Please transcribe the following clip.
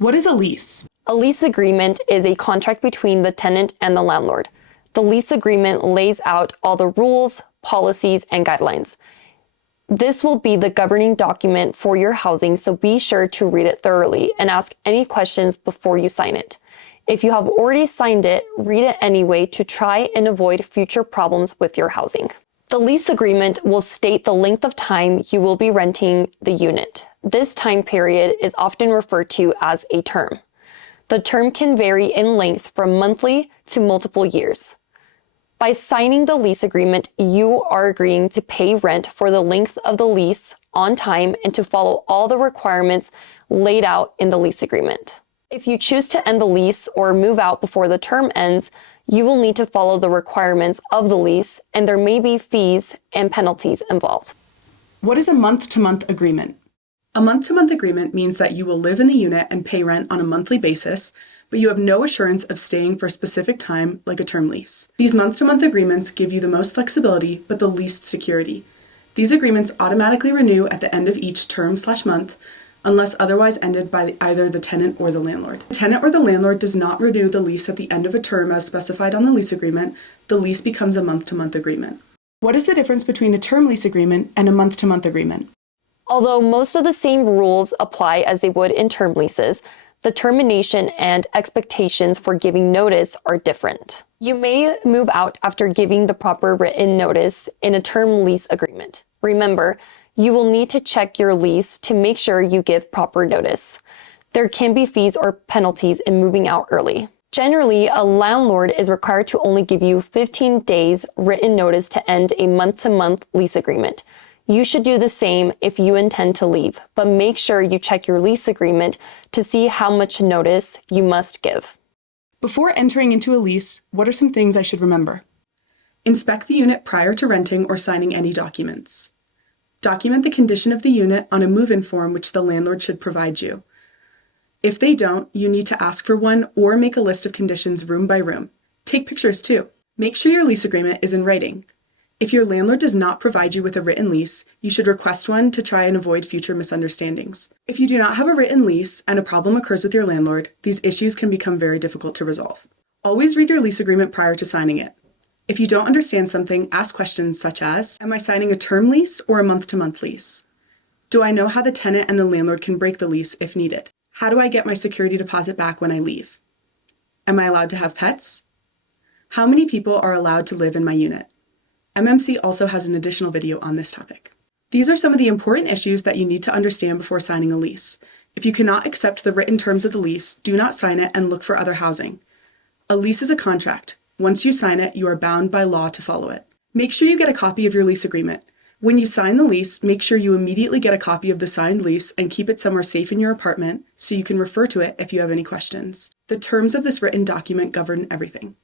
What is a lease? A lease agreement is a contract between the tenant and the landlord. The lease agreement lays out all the rules, policies, and guidelines. This will be the governing document for your housing, so be sure to read it thoroughly and ask any questions before you sign it. If you have already signed it, read it anyway to try and avoid future problems with your housing. The lease agreement will state the length of time you will be renting the unit. This time period is often referred to as a term. The term can vary in length from monthly to multiple years. By signing the lease agreement, you are agreeing to pay rent for the length of the lease on time and to follow all the requirements laid out in the lease agreement. If you choose to end the lease or move out before the term ends, you will need to follow the requirements of the lease, and there may be fees and penalties involved. What is a month-to-month agreement? A month-to-month agreement means that you will live in the unit and pay rent on a monthly basis, but you have no assurance of staying for a specific time like a term lease. These month-to-month agreements give you the most flexibility but the least security. These agreements automatically renew at the end of each term/month, unless otherwise ended by either the tenant or the landlord. The tenant or the landlord does not renew the lease at the end of a term as specified on the lease agreement. The lease becomes a month-to-month agreement. What is the difference between a term lease agreement and a month-to-month agreement? Although most of the same rules apply as they would in term leases, the termination and expectations for giving notice are different. You may move out after giving the proper written notice in a term lease agreement. Remember, you will need to check your lease to make sure you give proper notice. There can be fees or penalties in moving out early. Generally, a landlord is required to only give you 15 days written notice to end a month-to-month lease agreement. You should do the same if you intend to leave, but make sure you check your lease agreement to see how much notice you must give. Before entering into a lease, what are some things I should remember? Inspect the unit prior to renting or signing any documents. Document the condition of the unit on a move-in form which the landlord should provide you. If they don't, you need to ask for one or make a list of conditions room by room. Take pictures too. Make sure your lease agreement is in writing. If your landlord does not provide you with a written lease, you should request one to try and avoid future misunderstandings. If you do not have a written lease and a problem occurs with your landlord, these issues can become very difficult to resolve. Always read your lease agreement prior to signing it. If you don't understand something, ask questions such as, am I signing a term lease or a month-to-month lease? Do I know how the tenant and the landlord can break the lease if needed? How do I get my security deposit back when I leave? Am I allowed to have pets? How many people are allowed to live in my unit? MMC also has an additional video on this topic. These are some of the important issues that you need to understand before signing a lease. If you cannot accept the written terms of the lease, do not sign it and look for other housing. A lease is a contract. Once you sign it, you are bound by law to follow it. Make sure you get a copy of your lease agreement. When you sign the lease, make sure you immediately get a copy of the signed lease and keep it somewhere safe in your apartment so you can refer to it if you have any questions. The terms of this written document govern everything.